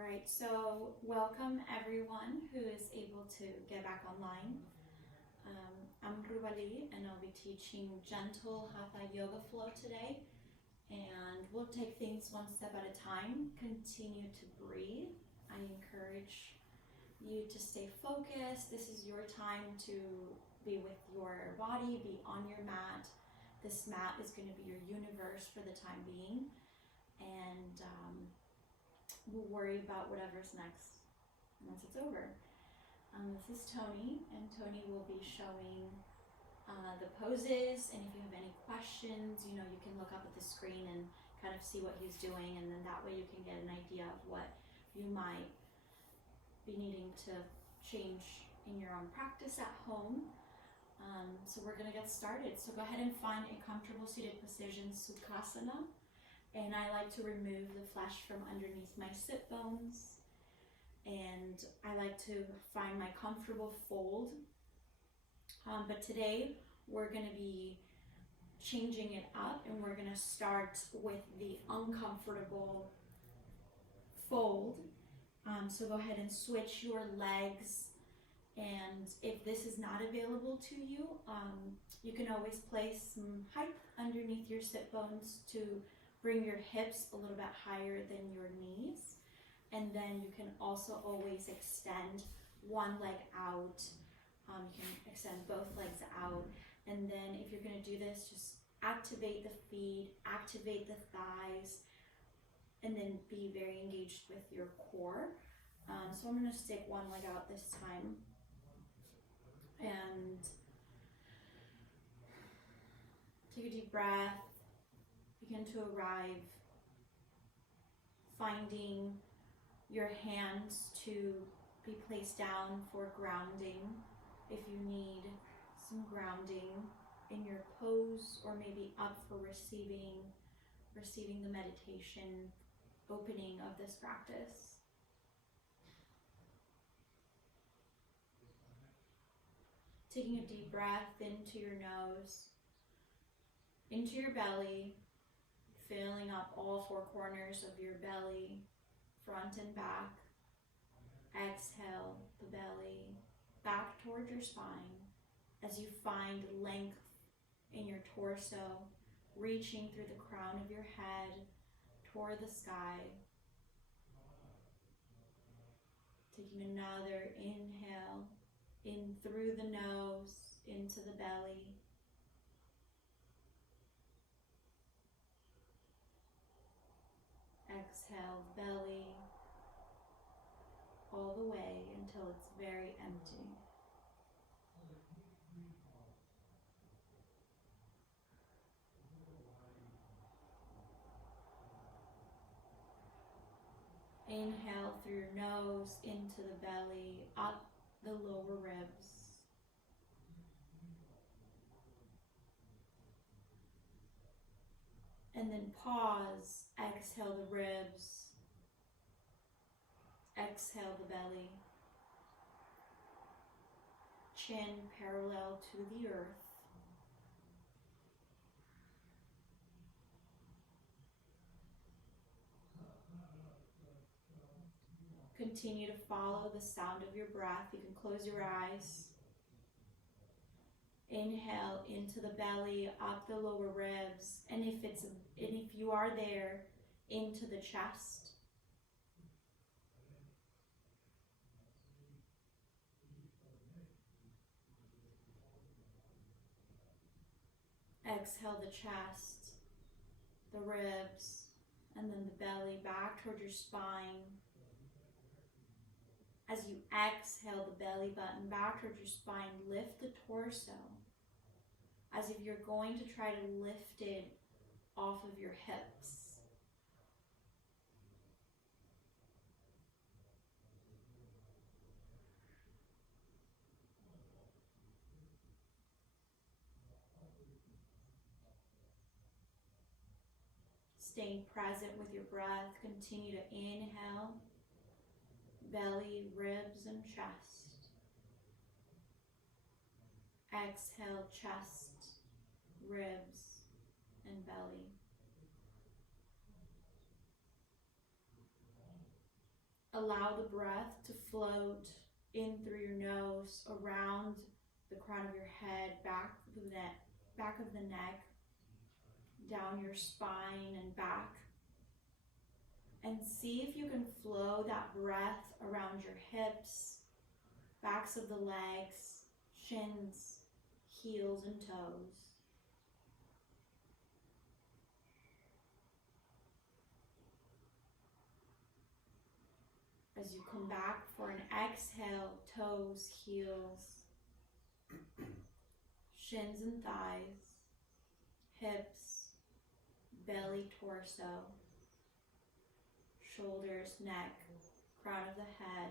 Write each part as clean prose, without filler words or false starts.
right, so welcome everyone who is able to get back online. I'm Rubali and I'll be teaching gentle Hatha Yoga flow today. And we'll take things one step at a time. Continue to breathe. I encourage you to stay focused. This is your time to be with your body, be on your mat. This mat is going to be your universe for the time being. And we'll worry about whatever's next once it's over. This is Tony, and Tony will be showing the poses, and if you have any questions, you can look up at the screen and kind of see what he's doing, and then that way you can get an idea of what you might be needing to change in your own practice at home. So we're going to get started. So go ahead and find a comfortable seated position, Sukhasana. And I like to remove the flesh from underneath my sit bones. And I like to find my comfortable fold. But today we're going to be changing it up, and we're going to start with the uncomfortable fold. So go ahead and switch your legs. And if this is not available to you, you can always place some height underneath your sit bones to bring your hips a little bit higher than your knees. And then you can also always extend one leg out. You can extend both legs out. And then if you're going to do this, just activate the feet, activate the thighs, and then be very engaged with your core. So I'm going to stick one leg out this time. And take a deep breath. Begin to arrive, finding your hands to be placed down for grounding. If you need some grounding in your pose, or maybe up for receiving the meditation opening of this practice. Taking a deep breath into your nose, into your belly, filling up all four corners of your belly, front and back. Exhale the belly back towards your spine as you find length in your torso, reaching through the crown of your head toward the sky. Taking another inhale in through the nose into the belly. Exhale belly all the way until it's very empty. Inhale through your nose into the belly, up the lower ribs. And then pause, exhale the ribs, exhale the belly, chin parallel to the earth. Continue to follow the sound of your breath. You can close your eyes. Inhale into the belly, up the lower ribs, and if you are there, into the chest. Exhale the chest, the ribs, and then the belly back toward your spine. As you exhale the belly button back towards your spine, lift the torso, as if you're going to try to lift it off of your hips. Staying present with your breath, continue to inhale, belly, ribs, and chest. Exhale, chest, ribs, and belly. allow the breath to float in through your nose, around the crown of your head, back of the neck, down your spine and back. And see if you can flow that breath around your hips, backs of the legs, shins, heels and toes. As you come back for an exhale, toes, heels, shins and thighs, hips, belly, torso, shoulders, neck, crown of the head,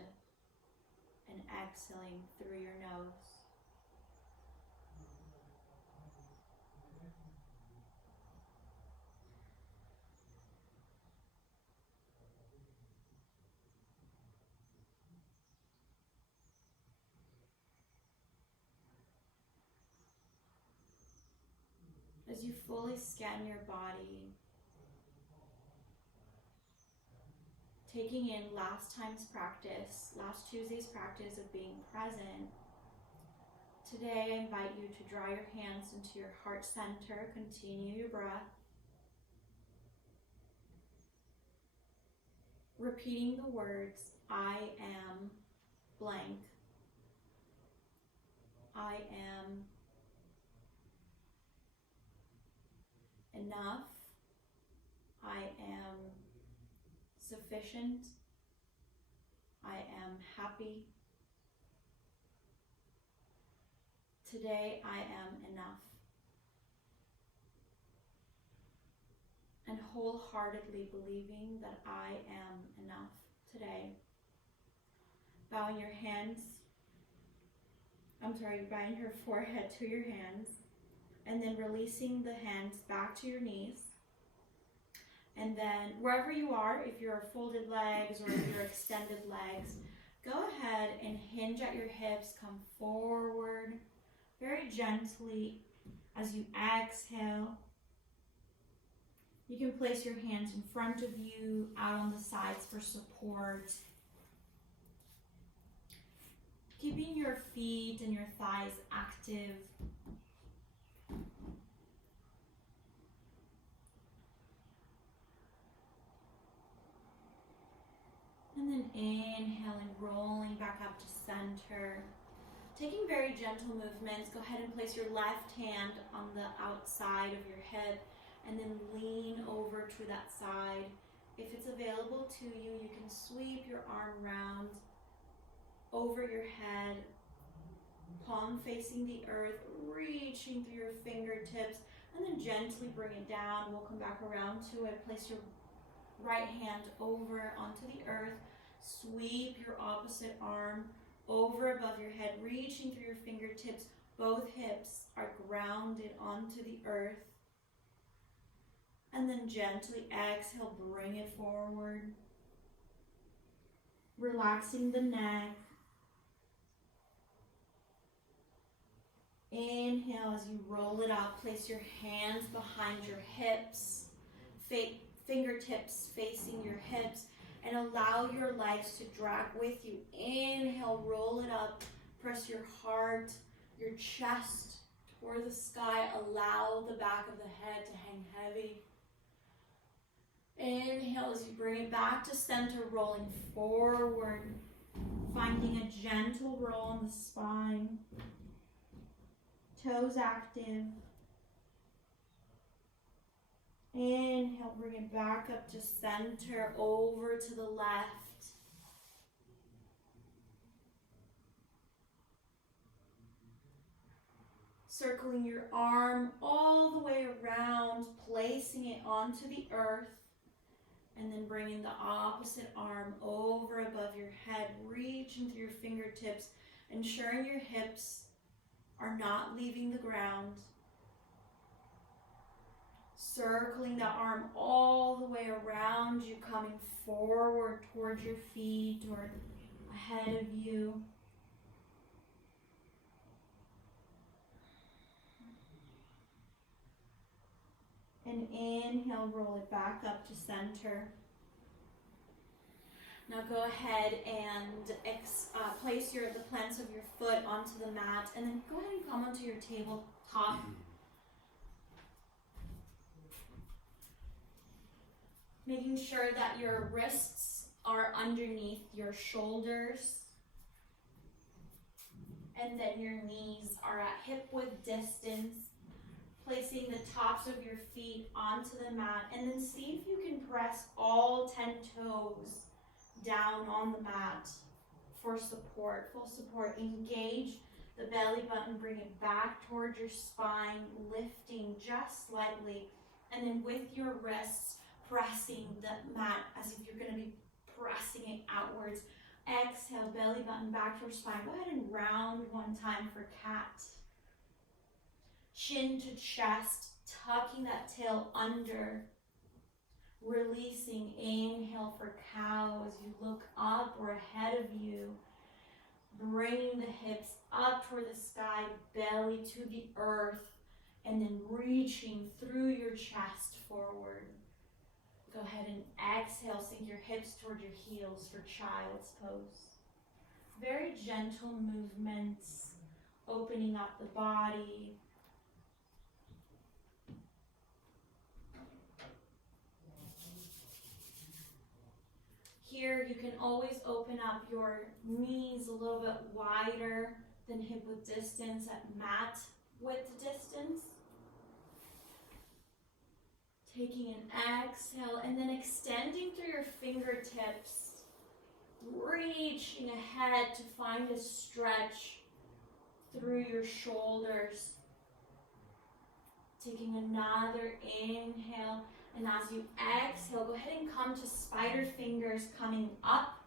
and exhaling through your nose. As you fully scan your body, taking in last Tuesday's practice of being present, today I invite you to draw your hands into your heart center, continue your breath, repeating the words, I am blank, I am enough, I am sufficient, I am happy. Today I am enough. And wholeheartedly believing that I am enough today. Bowing your forehead to your hands, and then releasing the hands back to your knees. And then wherever you are, if you're folded legs or if you're extended legs, go ahead and hinge at your hips, come forward very gently as you exhale. You can place your hands in front of you, out on the sides for support. Keeping your feet and your thighs active. And then inhaling, rolling back up to center. Taking very gentle movements, go ahead and place your left hand on the outside of your hip and then lean over to that side. If it's available to you, you can sweep your arm round over your head, palm facing the earth, reaching through your fingertips, and then gently bring it down. We'll come back around to it. Place your right hand over onto the earth, sweep your opposite arm over above your head, reaching through your fingertips. Both hips are grounded onto the earth. And then gently exhale, bring it forward. Relaxing the neck. Inhale as you roll it up. Place your hands behind your hips, fingertips facing your hips, and allow your legs to drag with you. Inhale, roll it up. Press your heart, your chest toward the sky. Allow the back of the head to hang heavy. Inhale as you bring it back to center, rolling forward, finding a gentle roll in the spine. Toes active. Inhale, bring it back up to center, over to the left. Circling your arm all the way around, placing it onto the earth, and then bringing the opposite arm over above your head, reaching through your fingertips, ensuring your hips are not leaving the ground. Circling the arm all the way around you, coming forward towards your feet or ahead of you. And inhale, roll it back up to center. Now go ahead and place the plants of your foot onto the mat, and then go ahead and come onto your tabletop. Making sure that your wrists are underneath your shoulders, and then your knees are at hip-width distance. Placing the tops of your feet onto the mat, and then see if you can press all 10 toes down on the mat for support, full support. Engage the belly button, bring it back towards your spine, lifting just slightly, and then with your wrists pressing the mat as if you're going to be pressing it outwards. Exhale, belly button back towards spine. Go ahead and round one time for cat. Chin to chest, tucking that tail under. Releasing, inhale for cow as you look up or ahead of you. Bringing the hips up toward the sky, belly to the earth, and then reaching through your chest forward. Go ahead and exhale, sink your hips toward your heels for child's pose. Very gentle movements, opening up the body. Here, you can always open up your knees a little bit wider than hip width distance at mat width distance. Taking an exhale and then extending through your fingertips, reaching ahead to find a stretch through your shoulders. Taking another inhale. And as you exhale, go ahead and come to spider fingers coming up.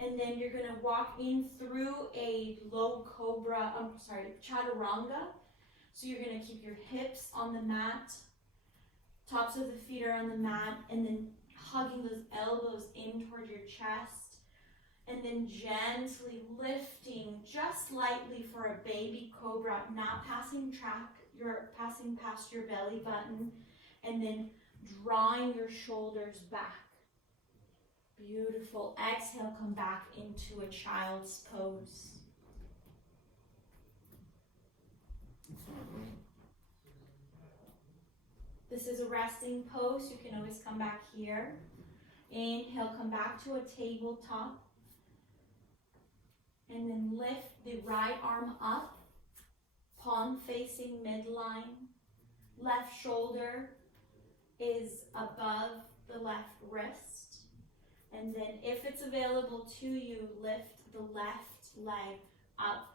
And then you're going to walk in through a low cobra, chaturanga. So you're going to keep your hips on the mat. Tops of the feet are on the mat. And then hugging those elbows in toward your chest. And then gently lifting just slightly for a baby cobra. Not passing past your belly button. And then drawing your shoulders back. Beautiful. Exhale, come back into a child's pose. This is a resting pose. You can always come back here. Inhale, come back to a tabletop. And then lift the right arm up. Palm facing midline. Left shoulder is above the left wrist. And then if it's available to you, lift the left leg up.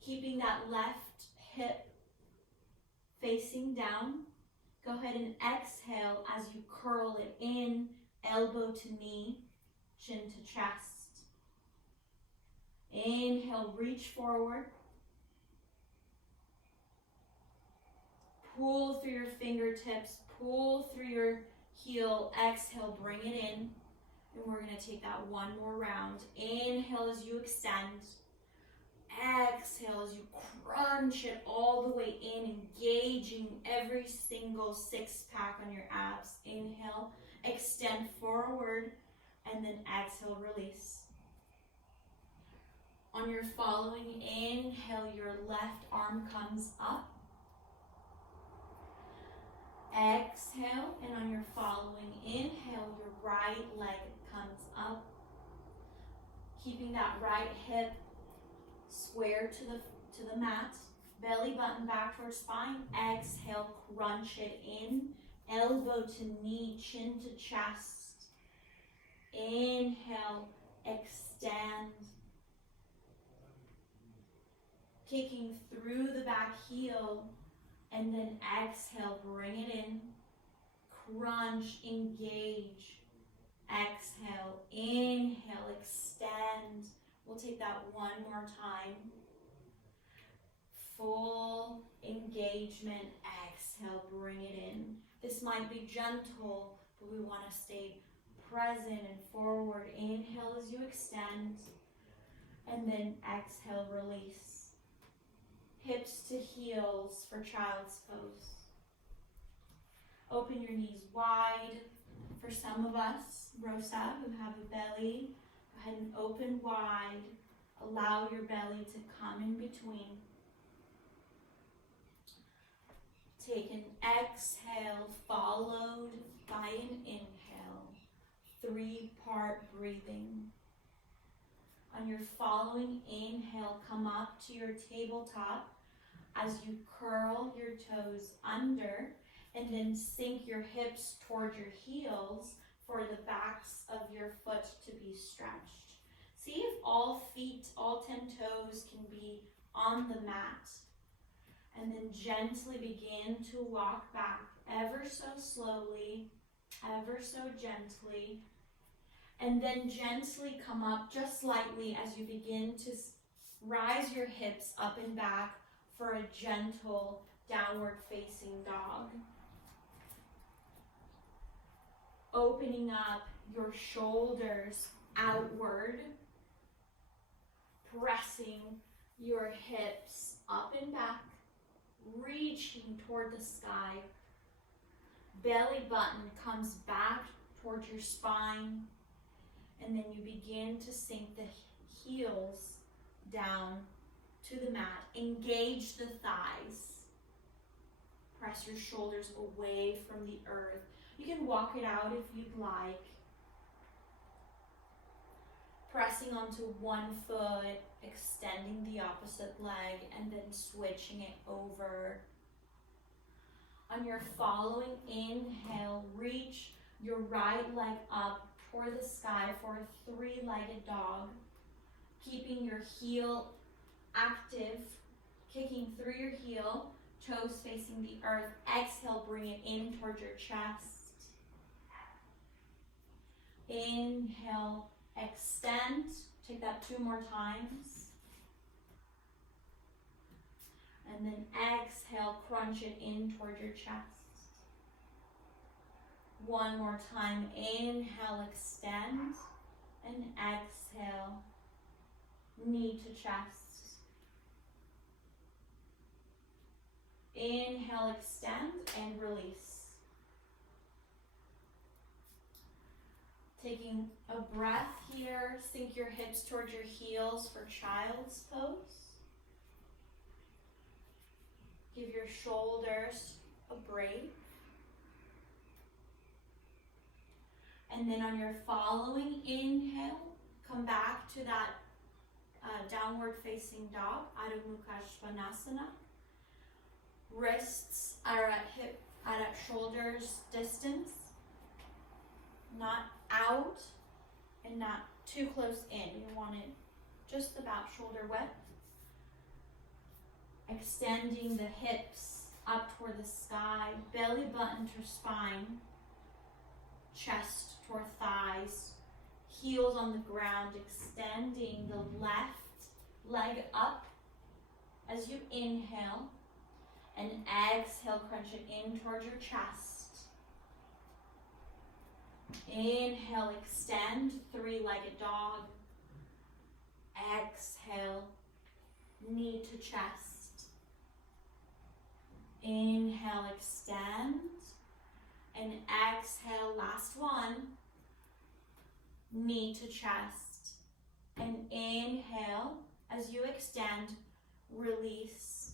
Keeping that left hip facing down. Go ahead and exhale as you curl it in, elbow to knee, chin to chest. Inhale, reach forward. Pull through your fingertips, pull through your heel. Exhale, bring it in. And we're going to take that one more round. Inhale as you extend. Exhale as you crunch it all the way in, engaging every single six-pack on your abs. Inhale, extend forward, and then exhale, release. On your following inhale, your left arm comes up. Exhale, and on your following inhale, your right leg comes up. Keeping that right hip square to the mat. Belly button back towards spine. Exhale, crunch it in. Elbow to knee, chin to chest. Inhale, extend. Kicking through the back heel. And then exhale, bring it in. Crunch, engage. Exhale, inhale, extend. We'll take that one more time. Full engagement. Exhale, bring it in. This might be gentle, but we want to stay present and forward. Inhale as you extend. And then exhale, release. Hips to heels for child's pose. Open your knees wide For some of us, Rosa, who have a belly, go ahead and open wide. Allow your belly to come in between. Take an exhale followed by an inhale. 3-part breathing. On your following inhale, come up to your tabletop as you curl your toes under and then sink your hips toward your heels for the backs of your foot to be stretched. See if all feet, all 10 toes can be on the mat. And then gently begin to walk back ever so slowly, ever so gently. And then gently come up just slightly as you begin to rise your hips up and back for a gentle downward facing dog. Opening up your shoulders outward, pressing your hips up and back, reaching toward the sky. Belly button comes back towards your spine, and then you begin to sink the heels down to the mat. Engage the thighs. Press your shoulders away from the earth. You can walk it out if you'd like. Pressing onto one foot, extending the opposite leg, and then switching it over. On your following inhale, reach your right leg up toward the sky for a 3-legged dog. Keeping your heel active, kicking through your heel, toes facing the earth. Exhale, bring it in towards your chest. Inhale, extend. Take that 2 more times. And then exhale, crunch it in toward your chest. 1 more time. Inhale, extend. And exhale, knee to chest. Inhale, extend, and release. Taking a breath here, sink your hips towards your heels for child's pose. Give your shoulders a break. And then on your following inhale, come back to that downward facing dog, Adho Mukha Svanasana. Wrists are at shoulders distance, not out and not too close in. You want it just about shoulder width. Extending the hips up toward the sky, belly button to spine, chest toward thighs, heels on the ground, extending the left leg up as you inhale, and exhale, crunch it in towards your chest. Inhale, extend, 3-legged dog. Exhale, knee to chest. Inhale, extend, and exhale, last one, knee to chest. And inhale, as you extend, release.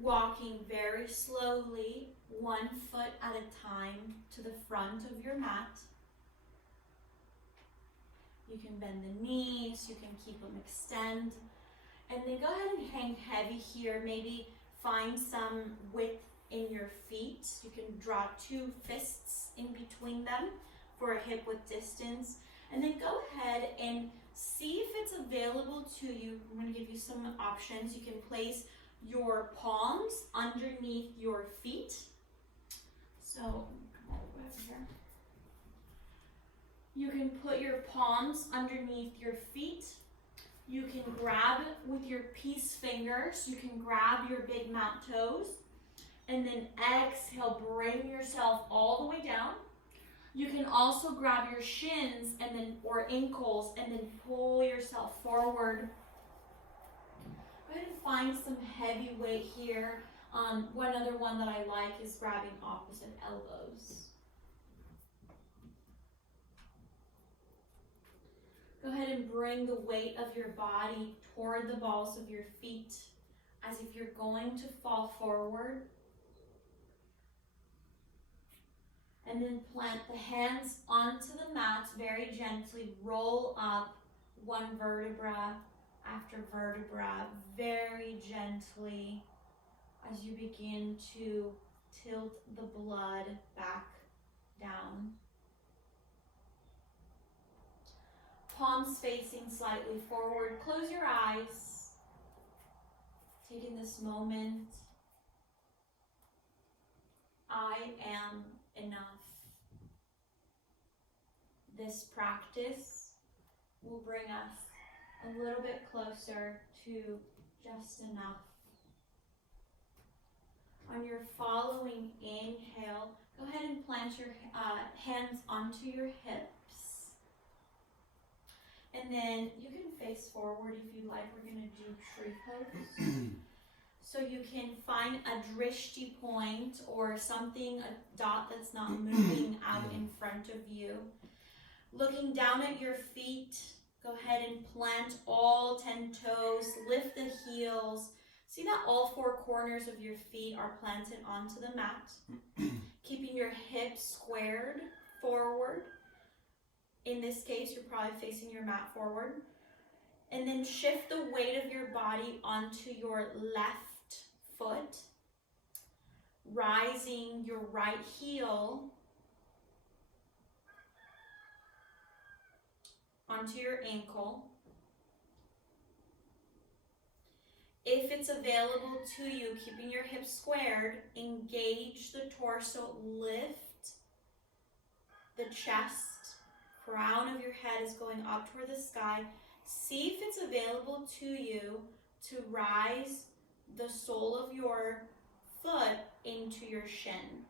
Walking very slowly, 1 foot at a time to the front of your mat. You can bend the knees, you can keep them extend. And then go ahead and hang heavy here. Maybe find some width in your feet. You can draw 2 fists in between them for a hip width distance. And then go ahead and see if it's available to you. I'm going to give you some options. You can place your palms underneath your feet. So, come over here. You can put your palms underneath your feet. You can grab with your peace fingers. You can grab your big mount toes. And then exhale, bring yourself all the way down. You can also grab your shins and then, or ankles, and then pull yourself forward. Go ahead and find some heavy weight here One other one that I like is grabbing opposite elbows. Go ahead and bring the weight of your body toward the balls of your feet as if you're going to fall forward. And then plant the hands onto the mat very gently. Roll up one vertebra after vertebra very gently as you begin to tilt the blood back down. Palms facing slightly forward. Close your eyes. Taking this moment. I am enough. This practice will bring us a little bit closer to just enough. On your following inhale, go ahead and plant your hands onto your hips. And then you can face forward if you'd like. We're going to do tree pose. So you can find a drishti point or something, a dot that's not moving out in front of you. Looking down at your feet, go ahead and plant all 10 toes, lift the heels. See that all 4 corners of your feet are planted onto the mat. Keeping your hips squared forward. In this case, you're probably facing your mat forward. And then shift the weight of your body onto your left foot, rising your right heel onto your ankle. If it's available to you, keeping your hips squared, engage the torso, lift the chest, crown of your head is going up toward the sky. See if it's available to you to rise the sole of your foot into your shin.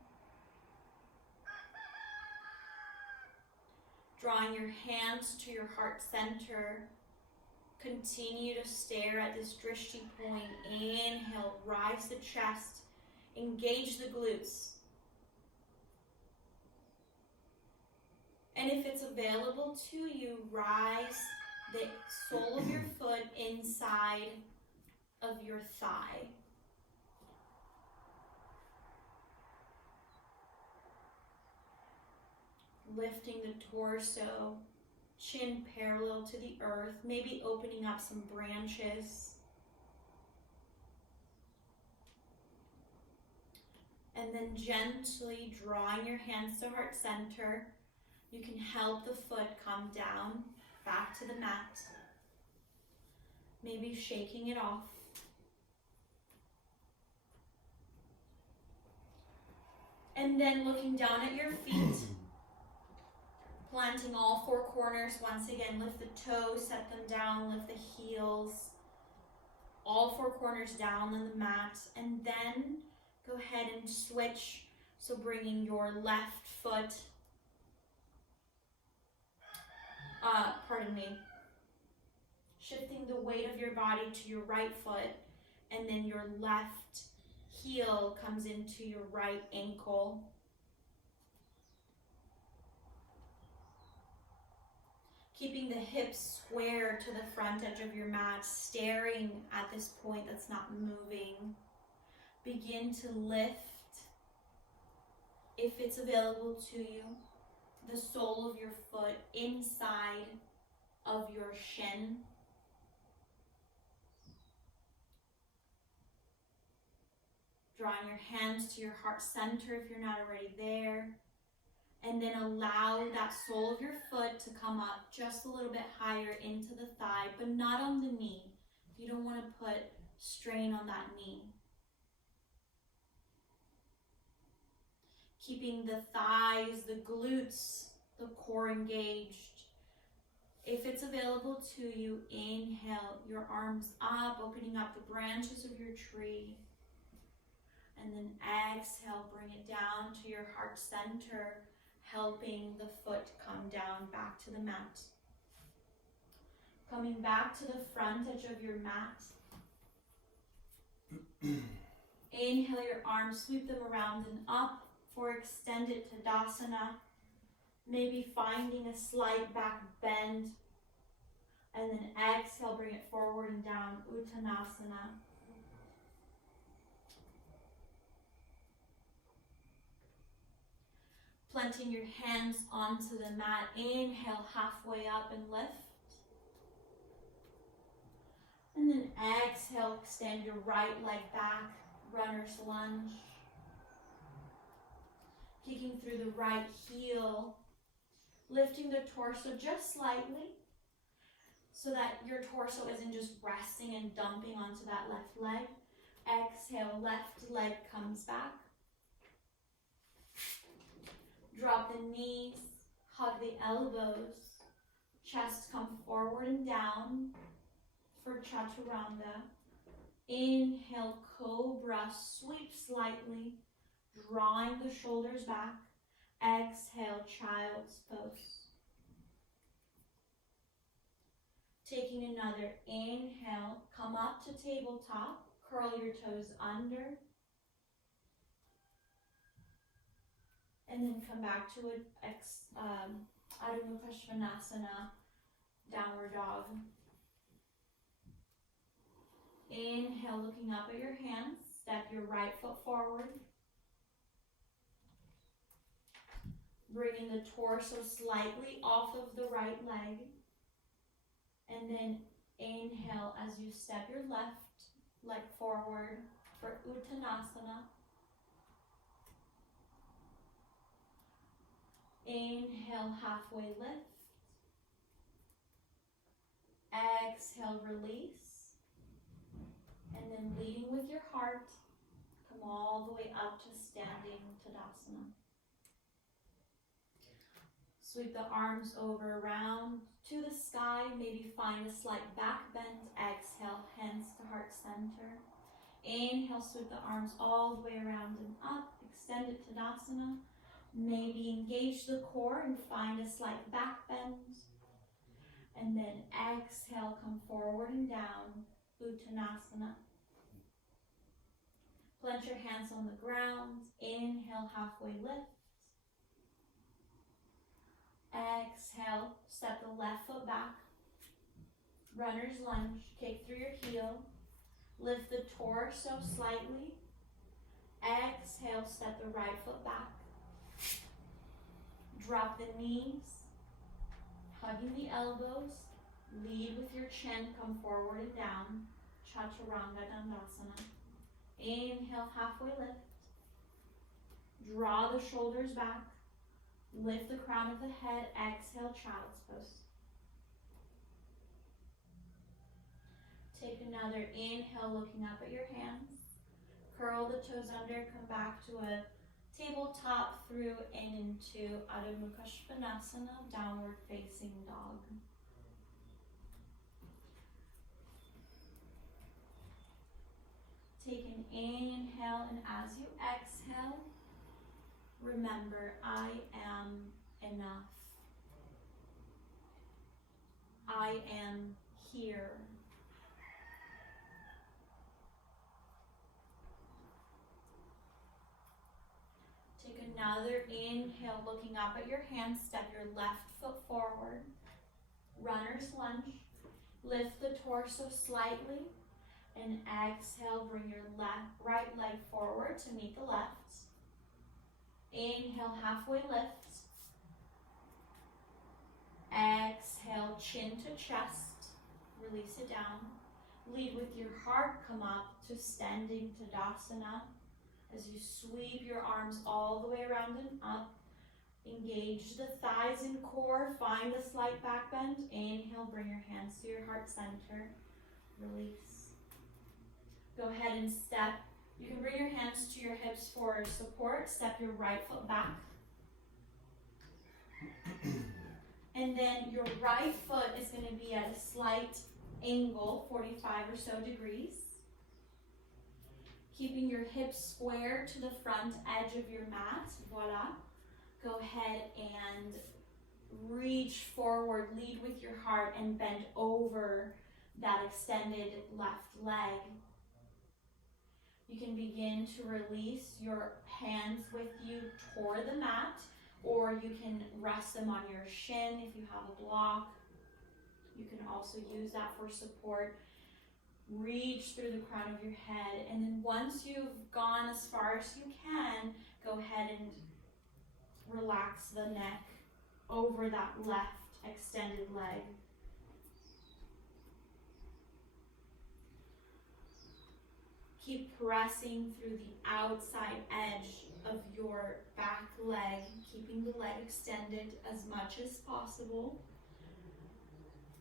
Drawing your hands to your heart center. Continue to stare at this drishti point. Inhale, rise the chest, engage the glutes. And if it's available to you, rise the sole of your foot inside of your thigh. Lifting the torso, chin parallel to the earth, maybe opening up some branches. And then gently drawing your hands to heart center, you can help the foot come down, back to the mat. Maybe shaking it off. And then looking down at your feet, planting all 4 corners. Once again, lift the toes, set them down, lift the heels. All 4 corners down on the mat. And then go ahead and switch. So bringing your left foot, shifting the weight of your body to your right foot, and then your left heel comes into your right ankle. Keeping the hips square to the front edge of your mat, staring at this point that's not moving. Begin to lift, if it's available to you, the sole of your foot inside of your shin. Drawing your hands to your heart center if you're not already there. And then allow that sole of your foot to come up just a little bit higher into the thigh, but not on the knee. You don't want to put strain on that knee. Keeping the thighs, the glutes, the core engaged. If it's available to you, inhale your arms up, opening up the branches of your tree. And then exhale, bring it down to your heart center, helping the foot come down back to the mat. Coming back to the front edge of your mat. Inhale your arms, sweep them around and up for extended Tadasana. Maybe finding a slight back bend. And then exhale, bring it forward and down, Uttanasana. Planting your hands onto the mat. Inhale, halfway up and lift. And then exhale, extend your right leg back, runner's lunge. Kicking through the right heel, lifting the torso just slightly so that your torso isn't just resting and dumping onto that left leg. Exhale, left leg comes back. Drop the knees, hug the elbows, chest come forward and down for Chaturanga. Inhale, Cobra, sweep slightly, drawing the shoulders back. Exhale, Child's Pose. Taking another inhale, come up to tabletop, curl your toes under. And then come back to Adho Mukha Svanasana, downward dog. Inhale, looking up at your hands, step your right foot forward. Bringing the torso slightly off of the right leg. And then inhale as you step your left leg forward for Uttanasana. Inhale, halfway lift. Exhale, release. And then leading with your heart, come all the way up to standing Tadasana. Sweep the arms over around to the sky. Maybe find a slight back bend. Exhale, hands to heart center. Inhale, sweep the arms all the way around and up. Extend it Tadasana. Maybe engage the core and find a slight back bend. And then exhale, come forward and down, Uttanasana. Plant your hands on the ground. Inhale, halfway lift. Exhale, step the left foot back. Runner's lunge, kick through your heel. Lift the torso slightly. Exhale, step the right foot back. Drop the knees, hugging the elbows, lead with your chin, come forward and down, Chaturanga Dandasana. Inhale, halfway lift. Draw the shoulders back, lift the crown of the head, exhale, Child's Pose. Take another inhale, looking up at your hands. Curl the toes under, come back to a tabletop through and into Adho Mukha Svanasana, downward facing dog. Take an inhale, and as you exhale, remember, I am enough. I am here. Take another inhale, looking up at your hands, step your left foot forward. Runner's lunge. Lift the torso slightly. And exhale, bring your right leg forward to meet the left. Inhale, halfway lift. Exhale, chin to chest. Release it down. Lead with your heart, come up to standing Tadasana. As you sweep your arms all the way around and up. Engage the thighs and core. Find a slight back bend. Inhale, bring your hands to your heart center. Release. Go ahead and step. You can bring your hands to your hips for support. Step your right foot back. And then your right foot is going to be at a slight angle, 45 or so degrees. Keeping your hips square to the front edge of your mat. Voila. Go ahead and reach forward, lead with your heart, and bend over that extended left leg. You can begin to release your hands with you toward the mat, or you can rest them on your shin if you have a block. You can also use that for support. Reach through the crown of your head, and then once you've gone as far as you can, go ahead and relax the neck over that left extended leg. Keep pressing through the outside edge of your back leg, keeping the leg extended as much as possible.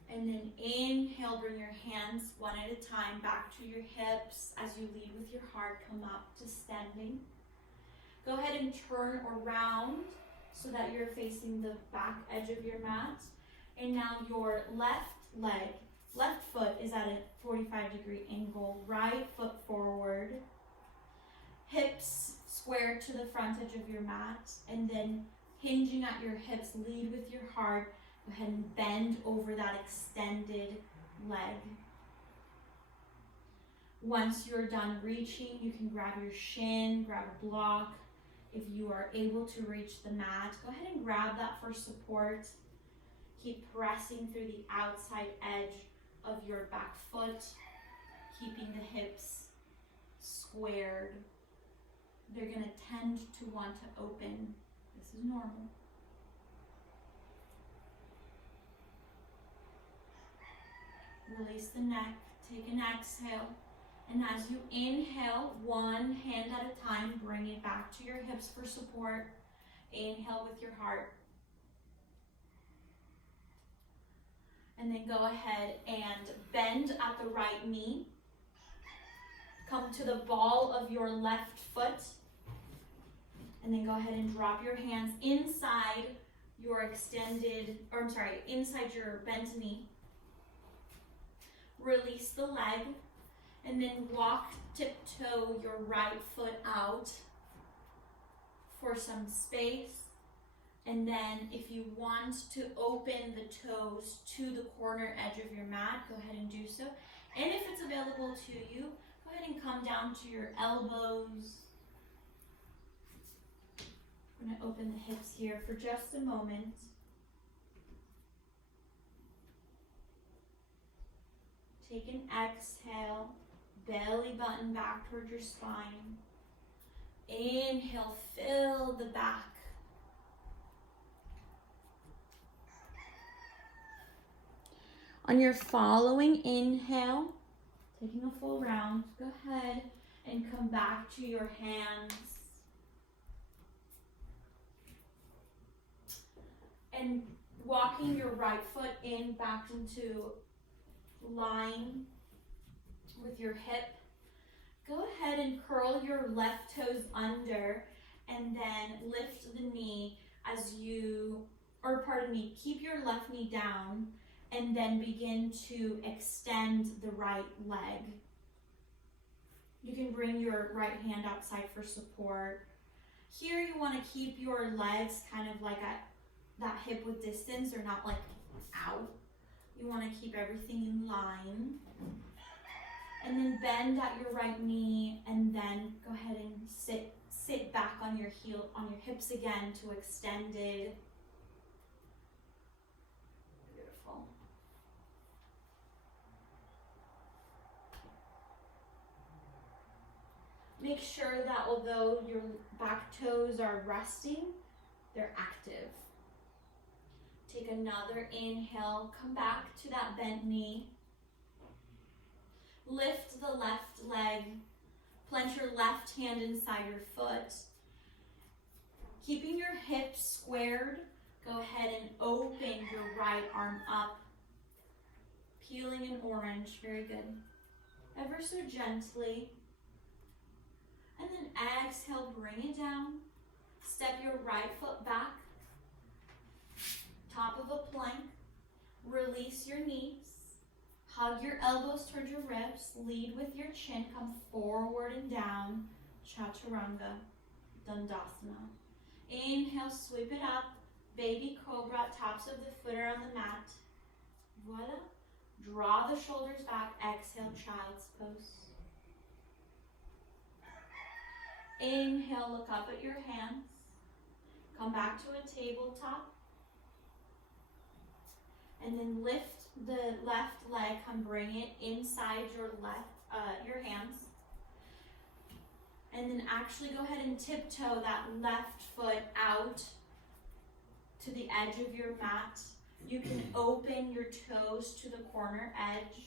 And then inhale, bring your hands one at a time back to your hips as you lead with your heart, come up to standing. Go ahead and turn around so that you're facing the back edge of your mat. And now your left foot is at a 45-degree angle, right foot forward, hips square to the front edge of your mat, and then hinging at your hips, lead with your heart. Go ahead and bend over that extended leg. Once you're done reaching, you can grab your shin, grab a block. If you are able to reach the mat, go ahead and grab that for support. Keep pressing through the outside edge of your back foot, keeping the hips squared. They're going to tend to want to open. This is normal. Release the neck, take an exhale, and as you inhale, one hand at a time, bring it back to your hips for support. Inhale with your heart. And then go ahead and bend at the right knee. Come to the ball of your left foot. And then go ahead and drop your hands inside your inside your bent knee. Release the leg, and then tiptoe your right foot out for some space. And then if you want to open the toes to the corner edge of your mat, go ahead and do so. And if it's available to you, go ahead and come down to your elbows. I'm going to open the hips here for just a moment. Take an exhale, belly button back towards your spine. Inhale, fill the back. On your following inhale, taking a full round, go ahead and come back to your hands. And walking your right foot back into line with your hip. Go ahead and curl your left toes under and then lift the knee keep your left knee down and then begin to extend the right leg. You can bring your right hand outside for support. Here you want to keep your legs kind of like at that hip width distance. They're not like out. You want to keep everything in line. And then bend at your right knee and then go ahead and sit back on your hips again to extended. Beautiful. Make sure that although your back toes are resting, they're active. Take another inhale, come back to that bent knee. Lift the left leg, plant your left hand inside your foot. Keeping your hips squared, go ahead and open your right arm up. Peeling an orange, very good. Ever so gently. And then exhale, bring it down. Step your right foot back. Top of a plank. Release your knees. Hug your elbows towards your ribs. Lead with your chin. Come forward and down. Chaturanga. Dandasana. Inhale, sweep it up. Baby cobra. Tops of the foot are on the mat. Voila. Draw the shoulders back. Exhale, child's pose. Inhale, look up at your hands. Come back to a tabletop. And then lift the left leg, come bring it inside your hands. And then actually go ahead and tiptoe that left foot out to the edge of your mat. You can open your toes to the corner edge.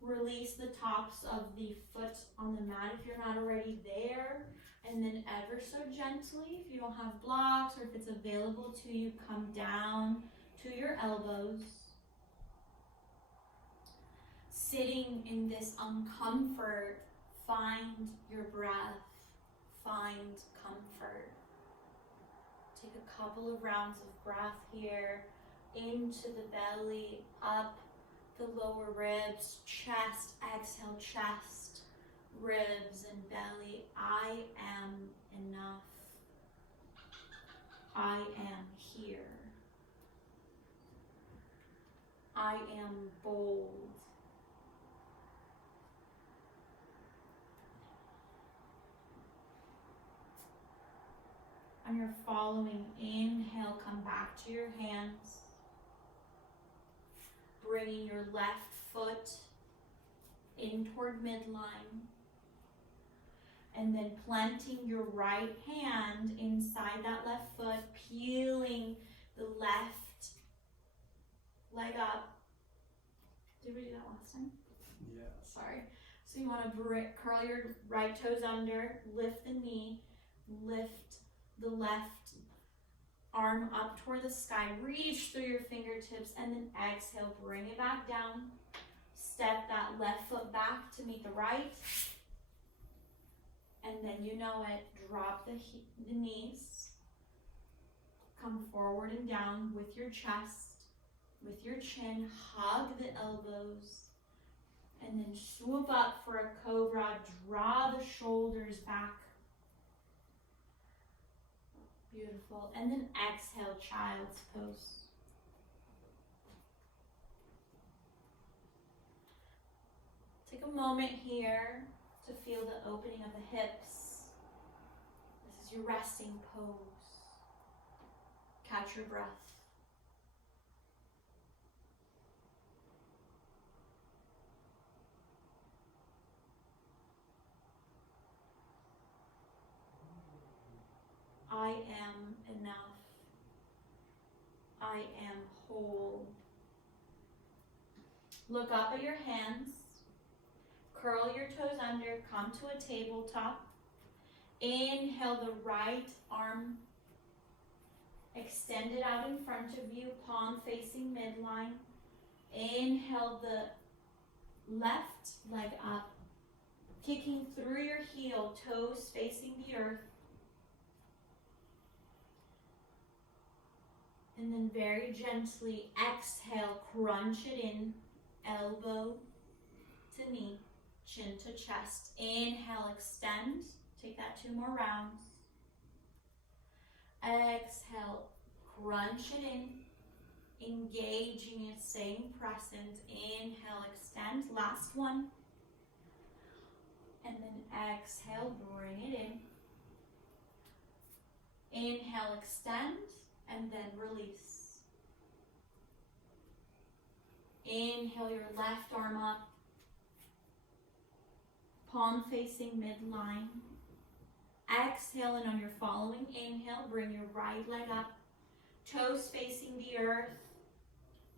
Release the tops of the foot on the mat if you're not already there. And then ever so gently, if you don't have blocks or if it's available to you, come down to your elbows. Sitting in this uncomfort, find your breath, find comfort. Take a couple of rounds of breath here, into the belly, up the lower ribs, chest, exhale, chest, ribs, and belly. I am enough. I am here. I am bold. On your following inhale, come back to your hands. Bringing your left foot in toward midline. And then planting your right hand inside that left foot, peeling the left leg up. Did we do that last time? Yeah. Sorry. So you want to curl your right toes under, lift the knee, lift the left arm up toward the sky, reach through your fingertips, and then exhale, bring it back down. Step that left foot back to meet the right. And then you know it, drop the knees. Come forward and down with your chest, with your chin, hug the elbows. And then swoop up for a cobra, draw the shoulders back. Beautiful. And then exhale, child's pose. Take a moment here to feel the opening of the hips. This is your resting pose. Catch your breath. I am enough. I am whole. Look up at your hands. Curl your toes under. Come to a tabletop. Inhale the right arm. Extend it out in front of you. Palm facing midline. Inhale the left leg up. Kicking through your heel. Toes facing the earth. And then very gently exhale, crunch it in, elbow to knee, chin to chest. Inhale, extend. Take that 2 more rounds. Exhale, crunch it in, engaging it, staying present. Inhale, extend. Last one. And then exhale, bring it in. Inhale, extend. And then release. Inhale your left arm up. Palm facing midline. Exhale, and on your following inhale, bring your right leg up. Toes facing the earth.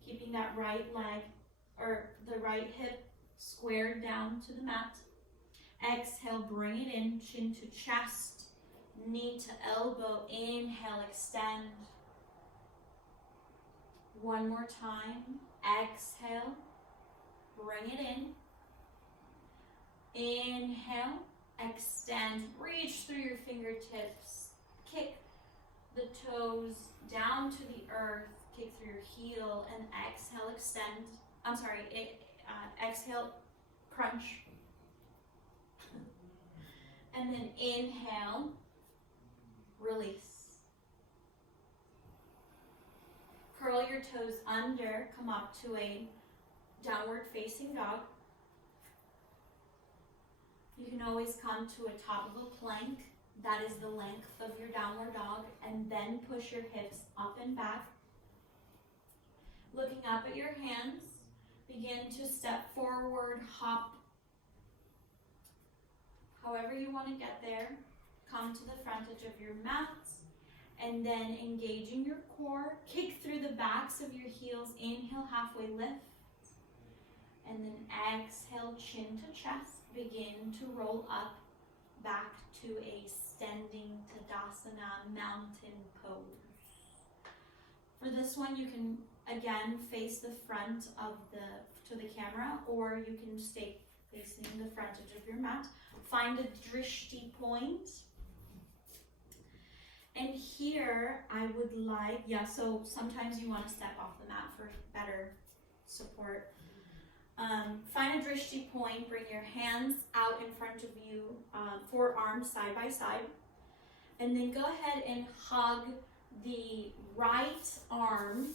Keeping that right leg, or the right hip squared down to the mat. Exhale, bring it in, chin to chest, knee to elbow. Inhale, extend. One more time. Exhale. Bring it in. Inhale. Extend. Reach through your fingertips. Kick the toes down to the earth. Kick through your heel. And exhale. Extend. I'm sorry. Exhale. Crunch. And then inhale. Release. Curl your toes under, come up to a downward facing dog. You can always come to a top of a plank. That is the length of your downward dog, and then push your hips up and back. Looking up at your hands, begin to step forward, hop. However you want to get there, come to the frontage of your mat, and then engaging your core, kick through the backs of your heels, inhale, halfway lift, and then exhale, chin to chest, begin to roll up back to a standing Tadasana mountain pose. For this one, you can again face the front of to the camera, or you can stay facing the frontage of your mat. Find a drishti point. And here I would like, so sometimes you want to step off the mat for better support. Find a drishti point, bring your hands out in front of you, forearms side by side. And then go ahead and hug the right arm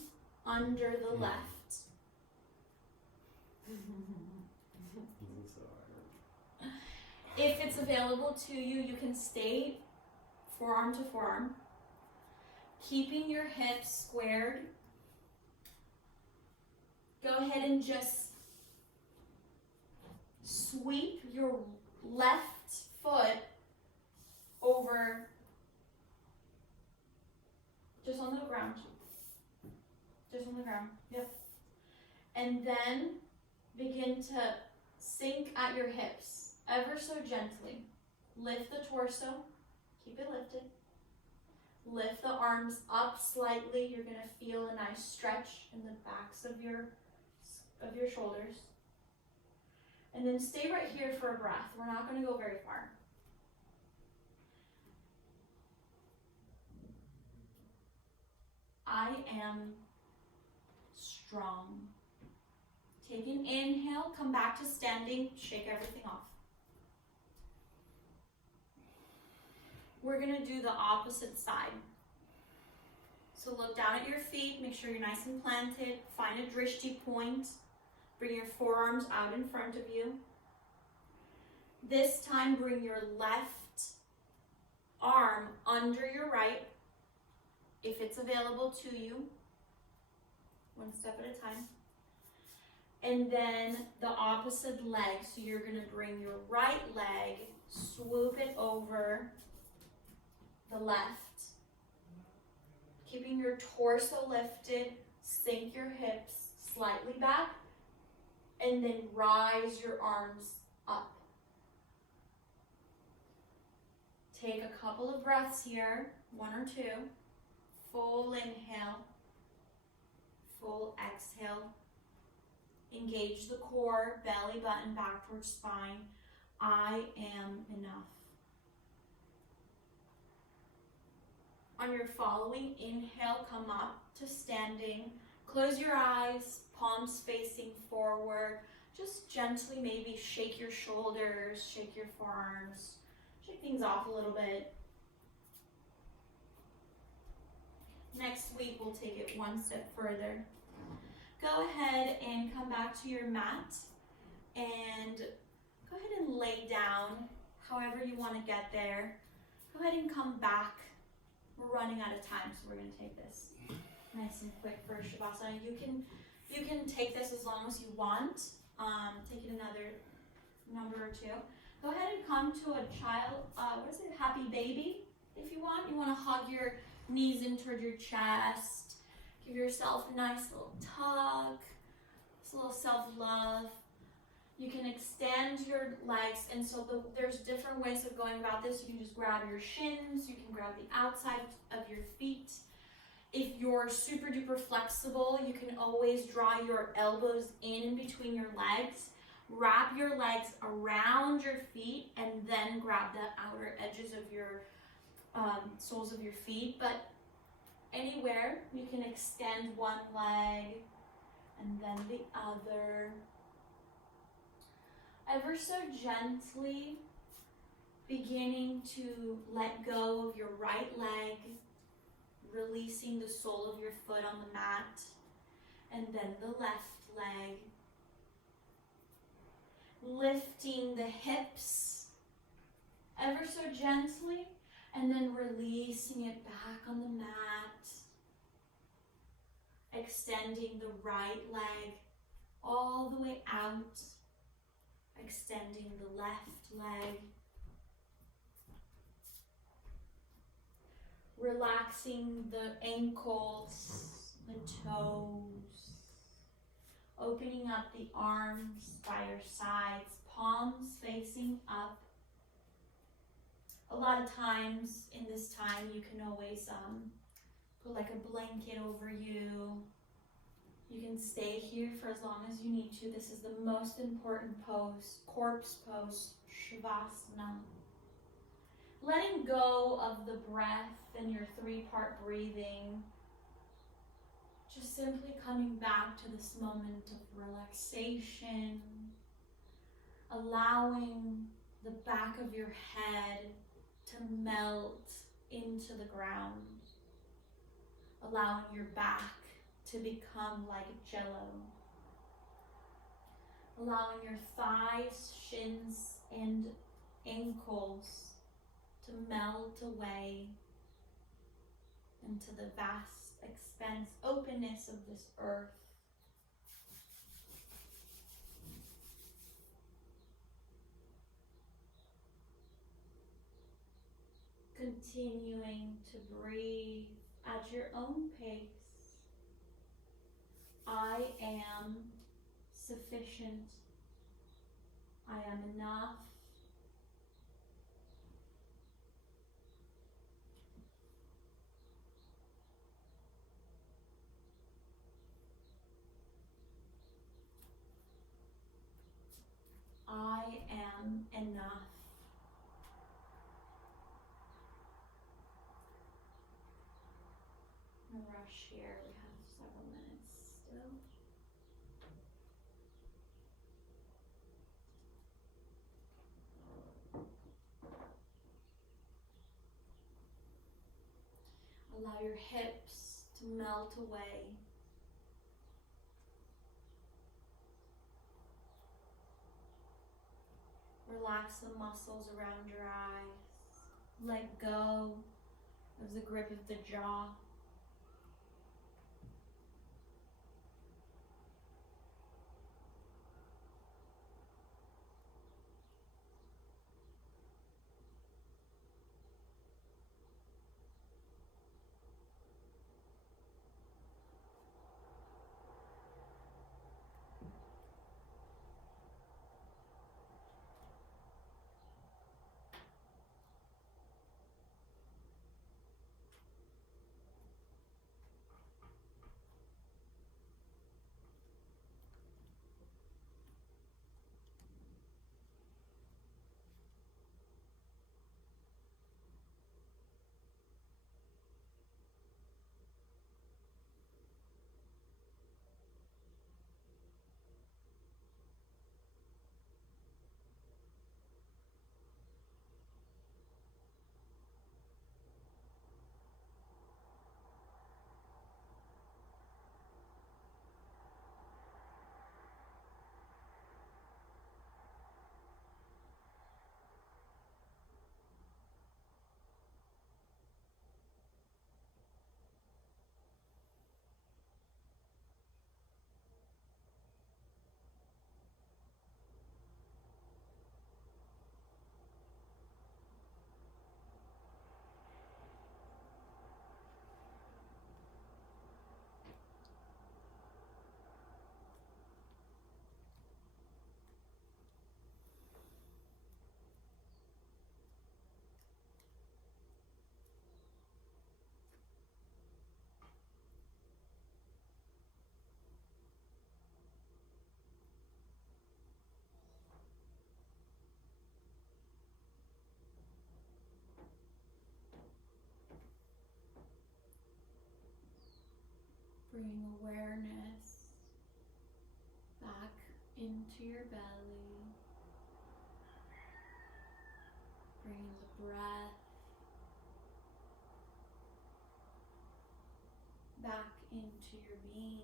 under the left. If it's available to you, you can stay forearm to forearm, keeping your hips squared. Go ahead and just sweep your left foot over, just on the ground. Just on the ground, yep. And then begin to sink at your hips, ever so gently. Lift the torso, keep it lifted. Lift the arms up slightly. You're gonna feel a nice stretch in the backs of your shoulders. And then stay right here for a breath. We're not gonna go very far. I am strong. Take an inhale, come back to standing, shake everything off. We're gonna do the opposite side. So look down at your feet, make sure you're nice and planted, find a drishti point, bring your forearms out in front of you. This time bring your left arm under your right, if it's available to you, one step at a time. And then the opposite leg, so you're gonna bring your right leg, swoop it over the left, keeping your torso lifted, sink your hips slightly back, and then rise your arms up. Take a couple of breaths here, one or two. Full inhale, full exhale. Engage the core, belly button back towards spine. I am enough. On your following inhale, come up to standing. Close your eyes, palms facing forward. Just gently maybe shake your shoulders, shake your forearms, shake things off a little bit. Next week, we'll take it one step further. Go ahead and come back to your mat and go ahead and lay down however you want to get there. Go ahead and come back. We're running out of time, so we're going to take this nice and quick for Shavasana. You can take this as long as you want. Take it another number or two. Go ahead and come to a happy baby if you want. You want to hug your knees in toward your chest. Give yourself a nice little tug. It's a little self-love. You can extend your legs, and so there's different ways of going about this. You can just grab your shins. You can grab the outside of your feet. If you're super duper flexible, you can always draw your elbows in between your legs. Wrap your legs around your feet, and then grab the outer edges of your soles of your feet. But anywhere, you can extend one leg and then the other. Ever so gently, beginning to let go of your right leg, releasing the sole of your foot on the mat, and then the left leg. Lifting the hips ever so gently, and then releasing it back on the mat. Extending the right leg all the way out. Extending the left leg. Relaxing the ankles, the toes. Opening up the arms by your sides, palms facing up. A lot of times in this time you can always put like a blanket over you. You can stay here for as long as you need to. This is the most important pose, corpse pose, Shavasana. Letting go of the breath and your 3-part breathing. Just simply coming back to this moment of relaxation. Allowing the back of your head to melt into the ground. Allowing your back to become like jello. Allowing your thighs, shins, and ankles to melt away into the vast expanse, openness of this earth. Continuing to breathe at your own pace. I am sufficient. I am enough. I am enough. No rush here, we have several minutes still. Allow your hips to melt away. Relax the muscles around your eyes. Let go of the grip of the jaw. Bring awareness back into your belly. Bring the breath back into your being.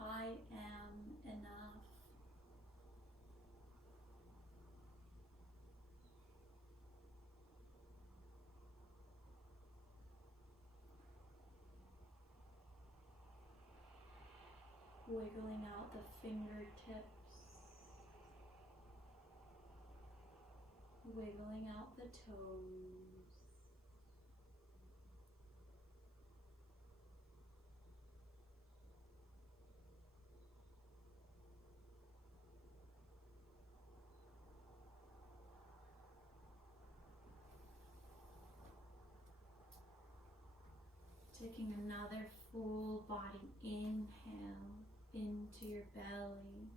I am enough. Wiggling out the fingertips. Wiggling out the toes. Taking another full body inhale into your belly,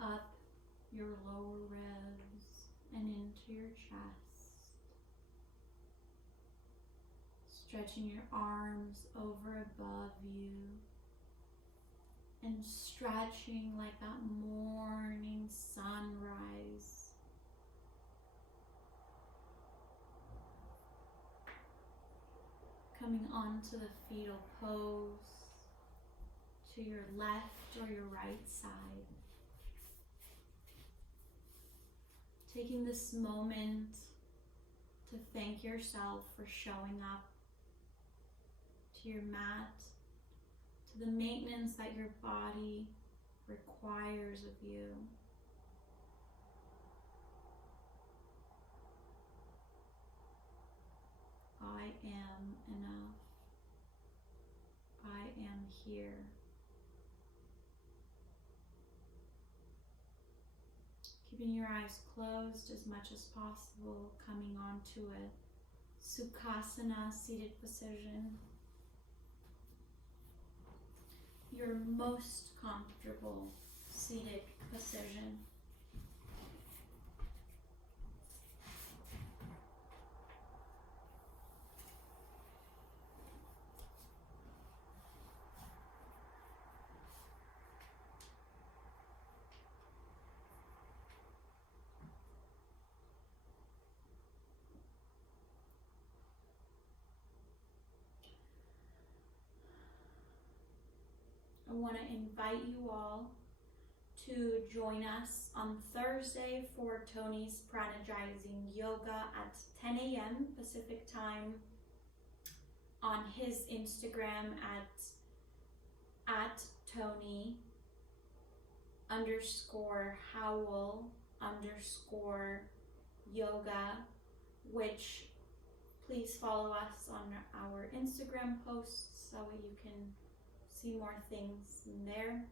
up your lower ribs and into your chest. Stretching your arms over above you and stretching like that morning sunrise. Coming onto the fetal pose to your left or your right side. Taking this moment to thank yourself for showing up to your mat, to the maintenance that your body requires of you. I am enough. I am here. Keeping your eyes closed as much as possible, coming onto a Sukhasana seated position. Your most comfortable seated position. I want to invite you all to join us on Thursday for Tony's Pranagizing Yoga at 10 a.m. Pacific time on his Instagram at Tony_Howell_yoga, which please follow us on our Instagram posts so you can see more things in there.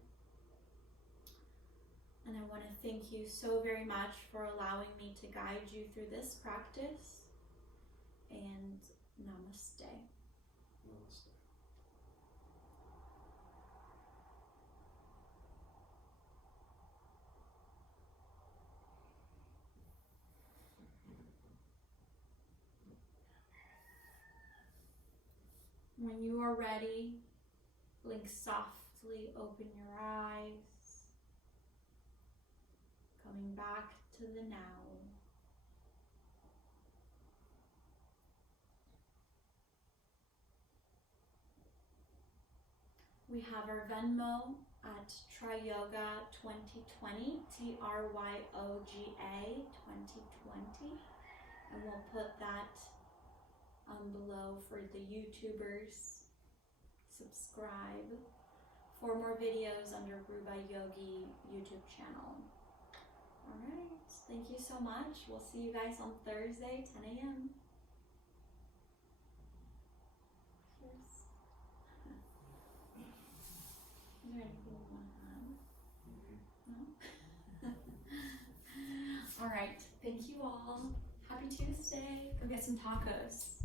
And I want to thank you so very much for allowing me to guide you through this practice. And namaste. Namaste. When you are ready, blink softly, open your eyes, coming back to the now. We have our Venmo at Tryoga2020, TRYOGA 2020, and we'll put that below for the YouTubers. Subscribe for more videos under Ruba Yogi YouTube channel. Alright, thank you so much. We'll see you guys on Thursday, 10 a.m. Cheers. Is there anything you want to add? No? Alright, thank you all. Happy Tuesday. Go get some tacos.